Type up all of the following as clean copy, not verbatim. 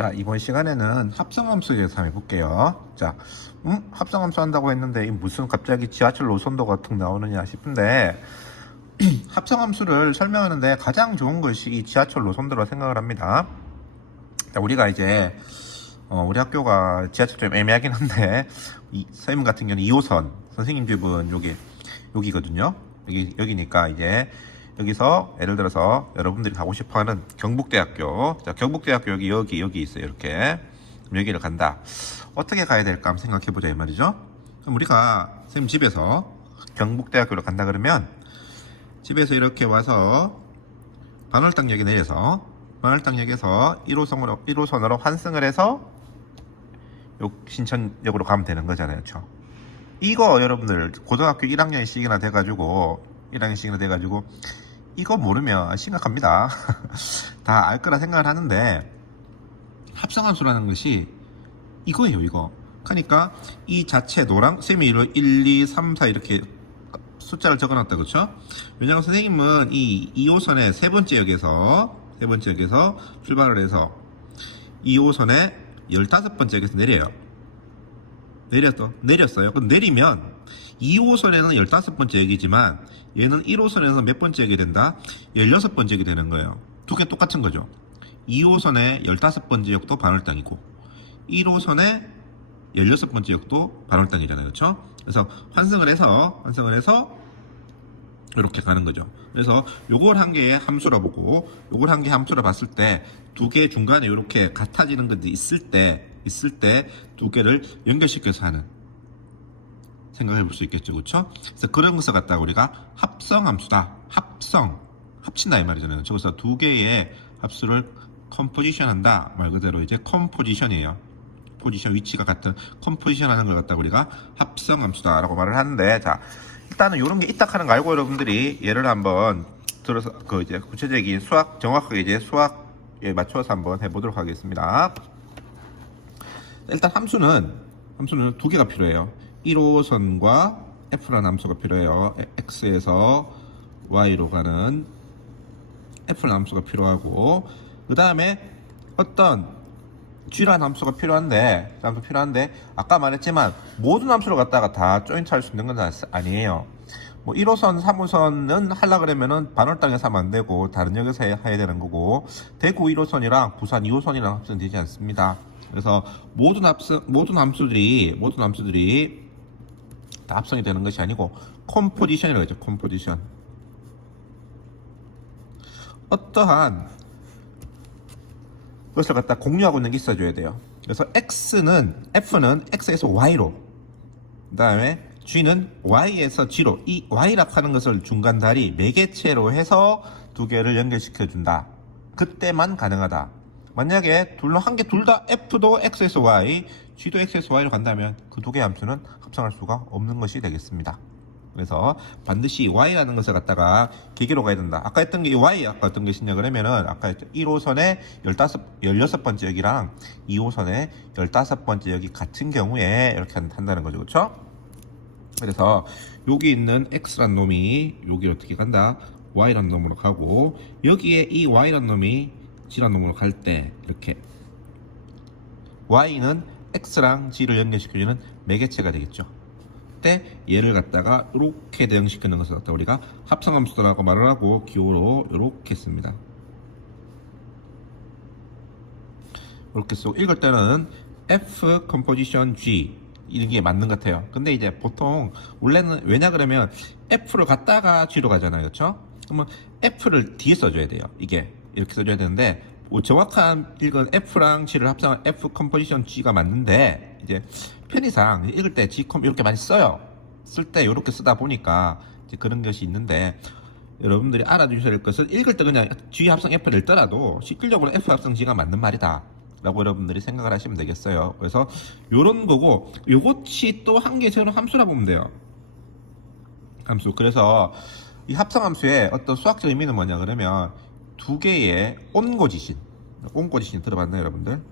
자, 이번 시간에는 합성함수에 대해서 한번 해볼게요. 자, 합성함수 한다고 했는데 이 무슨 갑자기 지하철 노선도 같은 거 나오느냐 싶은데 합성함수를 설명하는데 가장 좋은 것이 이 지하철 노선도라고 생각을 합니다. 자, 우리가 이제 우리 학교가 지하철 좀 애매하긴 한데 선생님 같은 경우는 2호선, 선생님 집은 여기거든요. 여기니까 이제 여기서 예를 들어서 여러분들이 가고 싶어하는 경북대학교, 자, 경북대학교 여기 있어요. 이렇게 여기를 간다. 어떻게 가야 될까 한번 생각해 보자 이 말이죠. 그럼 우리가 선생님 집에서 경북대학교로 간다 그러면 집에서 이렇게 와서 반월당역에 내려서 반월당역에서 1호선으로 환승을 해서 신천역으로 가면 되는 거잖아요. 그렇죠? 이거 여러분들 고등학교 1학년씩이나 돼가지고 이거 모르면 심각합니다. 다 알 거라 생각을 하는데 합성함수라는 것이 이거예요. 이거. 그러니까 이 자체 노랑 쌤이 1, 2, 3, 4 이렇게 숫자를 적어놨다. 그렇죠? 왜냐하면 선생님은 이 2호선의 세 번째 역에서 출발을 해서 2호선의 15번째 역에서 내렸어요. 그럼 내리면 2호선에는 15번째 역이지만 얘는 1호선에서 몇 번째 역이 된다? 16번째 역이 되는 거예요. 두 개 똑같은 거죠. 2호선의 15번째 역도 반월당이고 1호선의 16번째 역도 반월당이잖아요. 그렇죠? 그래서 환승을 해서 이렇게 가는 거죠. 그래서 요걸 한 개의 함수라 보고 요걸 한 개의 함수라 봤을 때 두 개 중간에 이렇게 같아지는 것들이 있을 때 두 개를 연결시켜서 하는 생각해 볼 수 있겠죠. 그렇죠? 그래서 그런 것을 갖다가 우리가 합성함수다. 합친다 이 말이잖아요. 그래서 두 개의 합수를 컴포지션 한다. 말 그대로 이제 컴포지션이에요. 포지션 위치가 같은 컴포지션 하는 걸 갖다가 우리가 합성함수다 라고 말을 하는데, 자, 일단은 이런 게 있다 하는 거 알고 여러분들이 예를 한번 들어서 이제 구체적인 정확하게 이제 수학에 맞춰서 한번 해보도록 하겠습니다. 일단 함수는 두 개가 필요해요. 1호선과 F라는 함수가 필요해요. X에서 Y로 가는 F라는 함수가 필요하고, 그 다음에 어떤 G라는 함수가 필요한데 아까 말했지만 모든 함수를 갖다가 다 조인트 할 수 있는 건 아니에요. 뭐 1호선, 3호선은 하려고 그러면은 반월당에서 하면 안 되고 다른 역에서 해야 되는 거고, 대구 1호선이랑 부산 2호선이랑 합수는 되지 않습니다. 그래서 모든 함수들이 다 합성이 되는 것이 아니고 컴포지션이라고 하죠. 컴포지션. 어떠한 그것을 갖다 공유하고 있는 게 있어줘야 돼요. 그래서 F는 X에서 Y로, 그 다음에 G는 Y에서 G로, 이 Y라고 하는 것을 중간 다리 매개체로 해서 두 개를 연결시켜 준다. 그때만 가능하다. 만약에 둘 다 F도 X에서 Y, G도 X에서 Y로 간다면 그 두 개의 함수는 합성할 수가 없는 것이 되겠습니다. 그래서 반드시 Y라는 것을 갖다가 계기로 가야 된다. 아까 했던 게 Y, 아까 어떤 것이냐 그러면은 아까 1호선의 16번째 역이랑 2호선의 15번째 역이 같은 경우에 이렇게 한다는 거죠. 그렇죠? 그래서 여기 있는 X란 놈이 여기 어떻게 간다? Y란 놈으로 가고, 여기에 이 Y란 놈이 G란 놈으로 갈 때 이렇게 Y는 X랑 G를 연결시켜주는 매개체가 되겠죠. 때 얘를 갖다가 이렇게 대응시키는 것을 갖다 우리가 합성함수라고 말을 하고 기호로 이렇게 씁니다. 이렇게 쓰고 읽을 때는 F 컴포지션 G 이런 게 맞는 것 같아요. 근데 이제 보통 원래는 왜냐 그러면 F를 갖다가 G로 가잖아요. 그렇죠? 그러면 F를 뒤에 써줘야 돼요. 이게 이렇게 써줘야 되는데 정확한 읽은 F랑 G를 합성한 F 컴포지션 G가 맞는데, 이제 편의상 읽을 때 G컴 이렇게 많이 써요. 쓸 때 이렇게 쓰다 보니까 이제 그런 것이 있는데, 여러분들이 알아두셔야 될 것은 읽을 때 그냥 G 합성 F를 읽더라도 실질적으로 F 합성 G가 맞는 말이다 라고 여러분들이 생각을 하시면 되겠어요. 그래서 요런 거고, 요것이 또 한 개 저는 함수라 보면 돼요. 함수. 그래서 이 합성함수의 어떤 수학적 의미는 뭐냐 그러면 두 개의 온고지신 들어봤나요 여러분들?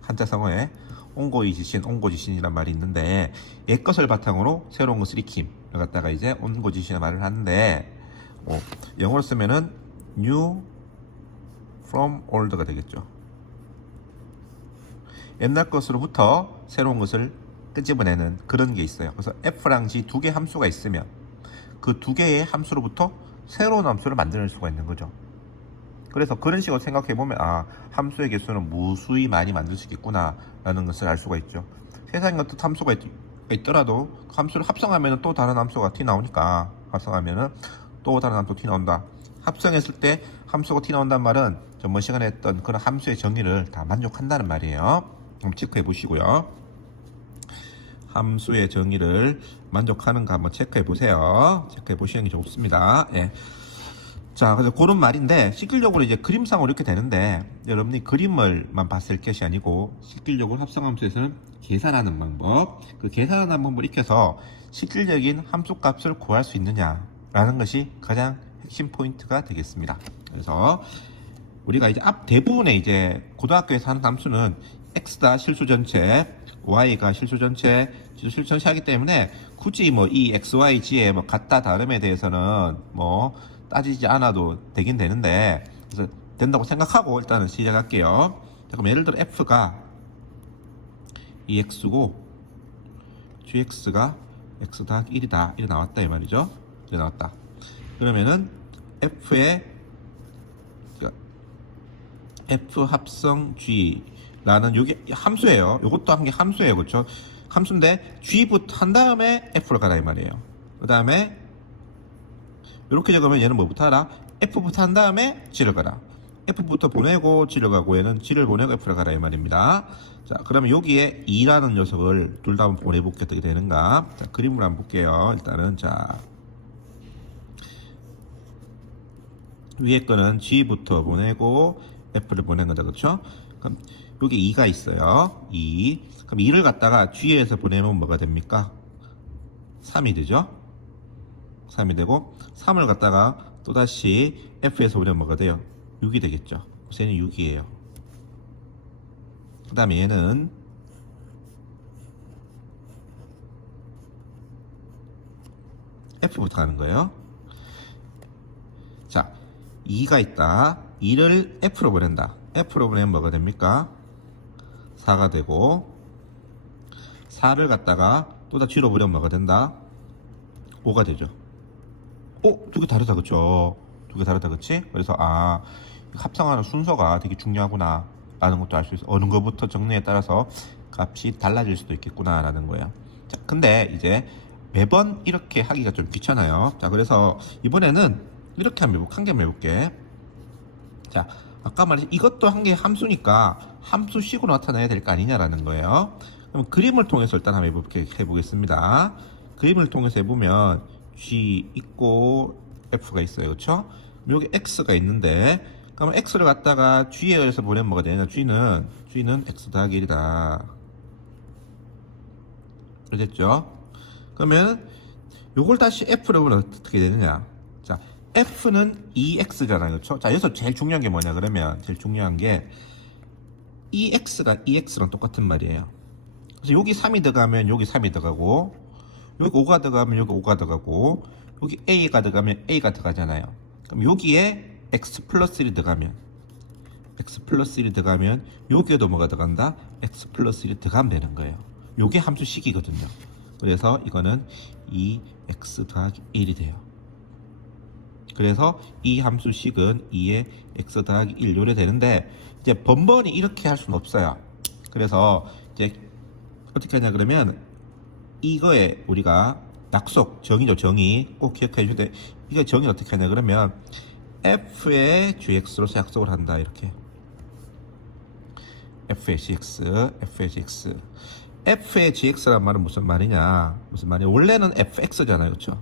한자성어에 온고지신이란 말이 있는데, 옛 것을 바탕으로 새로운 것을 익힘을 갖다가 이제 온고지신의 말을 하는데, 영어로 쓰면은 new from old가 되겠죠. 옛날 것으로부터 새로운 것을 끄집어내는 그런 게 있어요. 그래서 f랑 g 두 개 함수가 있으면 그 두 개의 함수로부터 새로운 함수를 만들 수가 있는 거죠. 그래서 그런 식으로 생각해 보면 함수의 개수는 무수히 많이 만들 수 있겠구나 라는 것을 알 수가 있죠. 세상에 어떤 함수가 있더라도 그 함수를 합성하면 또 다른 함수가 티 나오니까, 합성하면 또 다른 함수 티 나온다. 합성했을 때 함수가 티 나온다는 말은 전번 시간에 했던 그런 함수의 정의를 다 만족한다는 말이에요. 한번 체크해 보시고요. 함수의 정의를 만족하는가 한번 체크해 보세요. 체크해 보시는 게 좋습니다. 예. 자, 그래서 그런 말인데, 실질적으로 이제 그림상으로 이렇게 되는데, 여러분이 그림을만 봤을 것이 아니고, 실질적으로 합성함수에서는 계산하는 방법, 그 계산하는 방법을 익혀서 실질적인 함수 값을 구할 수 있느냐라는 것이 가장 핵심 포인트가 되겠습니다. 그래서 우리가 이제 앞 대부분의 이제 고등학교에서 하는 함수는 x다 실수 전체, y가 실수 전체, g도 실수 전체 하기 때문에 굳이 뭐 이 x, y, g의 뭐 같다 다름에 대해서는 뭐 따지지 않아도 되긴 되는데, 그래서 된다고 생각하고 일단은 시작할게요. 자, 그럼 예를 들어 f가 이 x고 gx가 x 더하기 1이다 이렇게 나왔다 이 말이죠. 이렇게 나왔다. 그러면은 f의 f 합성 g라는 요게 함수예요. 요것도 한 게 함수예요. 그렇죠? 함수인데 g부터 한 다음에 f를 가라 이 말이에요. 그 다음에 이렇게 적으면 얘는 뭐부터 하라? f부터 한 다음에 g를 가라. f부터 보내고 g를 가고, 얘는 g를 보내고 f를 가라 이 말입니다. 자, 그러면 여기에 2라는 녀석을 둘 다 한번 보내볼게. 어떻게 되는가? 자, 그림을 한번 볼게요. 일단은 자, 위에 거는 g부터 보내고 f를 보낸 거죠. 그렇죠? 그럼 여기 2가 있어요. 2. 그럼 2를 갖다가 g에서 보내면 뭐가 됩니까? 3이 되죠? 3이 되고, 3을 갖다가 또다시 f에서 보내면 뭐가 돼요? 6이 되겠죠. 그래서 얘는 6이에요. 그 다음에 얘는 f부터 가는 거예요. 자, 2가 있다. 2를 f로 보낸다. f로 보내면 뭐가 됩니까? 4가 되고, 4를 갖다가 또다 g로 보내면 뭐가 된다? 5가 되죠. 두 개 다르다, 그쵸? 두 개 다르다, 그치? 그래서 합성하는 순서가 되게 중요하구나 라는 것도 알 수 있어. 어느 것부터 정리에 따라서 값이 달라질 수도 있겠구나 라는 거예요. 자, 근데 이제 매번 이렇게 하기가 좀 귀찮아요. 자, 그래서 이번에는 이렇게 한 개 한번 해볼게. 자, 아까 말했지, 이것도 한 개 함수니까 함수식으로 나타내야 될 거 아니냐라는 거예요. 그럼 그림을 통해서 일단 한번 해보겠습니다. 그림을 통해서 해보면 g 있고 f가 있어요. 그렇죠? 여기 x가 있는데, 그러면 x를 갖다가 g에 의해서 보내면 뭐가 되냐? g는 x 더하기 1이다. 그랬죠? 그러면 요걸 다시 f로 보면 어떻게 되느냐? 자, f는 2x잖아요. 그렇죠? 자, 여기서 제일 중요한 게 뭐냐? 그러면 제일 중요한 게 x가 x랑 똑같은 말이에요. 그래서 여기 3이 들어가면 여기 3이 들어가고, 여기 5가 들어가면 여기 5가 들어가고, 여기 a가 들어가면 a가 들어가잖아요. 그럼 여기에 x 플러스 1이 들어가면 여기에도 뭐가 들어간다? x 플러스 1이 들어가면 되는 거예요. 요게 함수식이거든요. 그래서 이거는 2x 더하기 1이 돼요. 그래서 이 함수식은 2의 x 더하기 1 요래 되는데, 이제 번번이 이렇게 할 수는 없어요. 그래서 이제 어떻게 하냐 그러면, 이거에 우리가 약속, 정의죠. 정의 꼭 기억해 주셔야 돼. 이거 정의 어떻게 하냐 그러면 f의 gx로서 약속을 한다. 이렇게 f의 gx란 말은 무슨 말이냐? 원래는 fx잖아요. 그렇죠?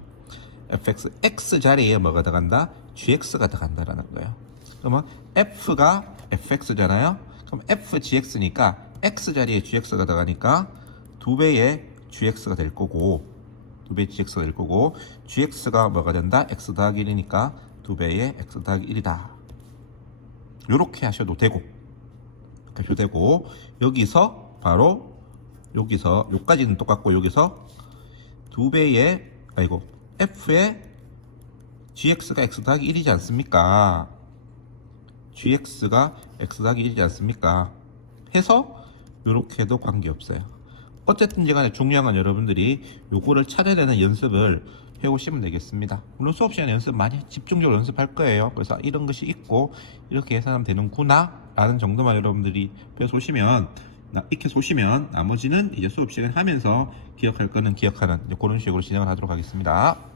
x 자리에 뭐가 들어간다? gx가 들어간다라는 거예요. 그러면 f가 fx잖아요. 그럼 f gx니까 x 자리에 gx가 들어가니까 2배의 gx가 될 거고, gx가 뭐가 된다? x 더하기 1이니까 2배의 x 더하기 1이다. 요렇게 하셔도 되고, 여기서 바로 요까지는 똑같고, 여기서 2배의 f의 gx가 x 더하기 1이지 않습니까? gx가 x 더하기 1이지 않습니까? 해서 이렇게 해도 관계없어요. 어쨌든 간에 중요한 건 여러분들이 요거를 찾아내는 연습을 해오시면 되겠습니다. 물론 수업 시간에 연습 많이 집중적으로 연습할 거예요. 그래서 이런 것이 있고 이렇게 계산하면 되는구나 라는 정도만 여러분들이 배워오시면 익혀오시면 나머지는 이제 수업 시간 하면서 기억할 거는 기억하는 이제 그런 식으로 진행을 하도록 하겠습니다.